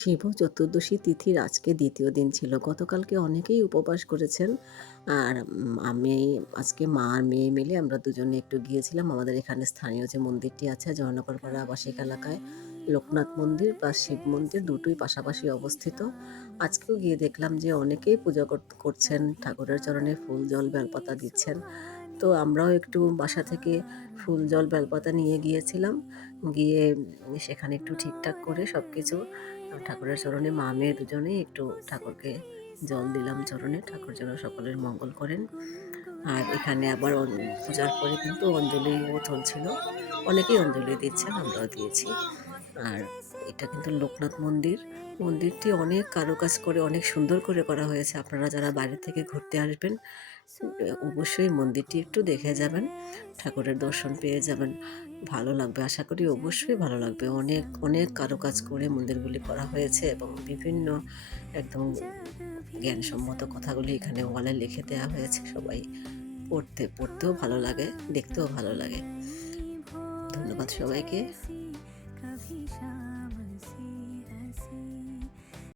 শিব চতুর্দশী তিথির আজকে দ্বিতীয় দিন ছিল। গতকালকে অনেকেই উপবাস করেছেন। আর আমি আজকে মা আর মেয়ে মিলে আমরা দুজনে একটু গিয়েছিলাম। আমাদের এখানে স্থানীয় যে মন্দিরটি আছে জয়নগরপাড়া আবাসিক এলাকায় লোকনাথ মন্দির বা শিব মন্দির দুটোই পাশাপাশি অবস্থিত। আজকেও গিয়ে দেখলাম যে অনেকেই পূজা করছেন, ঠাকুরের চরণে ফুল, জল, বেলপাতা দিচ্ছেন। তো আমরাও একটু বাসা থেকে ফুল, জল, বেলপাতা নিয়ে গিয়েছিলাম। গিয়ে সেখানে একটু ঠিকঠাক করে সবকিছু ঠাকুরের চরণে মা মেয়ে দুজনেই একটু ঠাকুরকে জল দিলাম চরণে। ঠাকুর যেন সকলের মঙ্গল করেন। আর এখানে আবার পূজার পরে কিন্তু অঞ্জলিও চলছিল। অনেকেই অঞ্জলি দিচ্ছেন, আমরাও দিয়েছি। আর এটা কিন্তু লোকনাথ মন্দির। মন্দিরটি অনেক কারুকাজ করে অনেক সুন্দর করে করা হয়েছে। আপনারা যারা বাইরে থেকে ঘুরতে আসবেন অবশ্যই মন্দিরটি একটু দেখে যাবেন। ঠাকুরের দর্শন পেয়ে যাবেন। ভালো লাগবে, আশা করি অবশ্যই ভালো লাগবে। অনেক, অনেক কারুকাজ করে মন্দিরগুলি করা হয়েছে এবং বিভিন্ন একদম জ্ঞানসম্মত কথাগুলি এখানে ওয়ালে লিখে দেওয়া হয়েছে। সবাই পড়তেও ভালো লাগে, দেখতেও ভালো লাগে। ধন্যবাদ সবাইকে।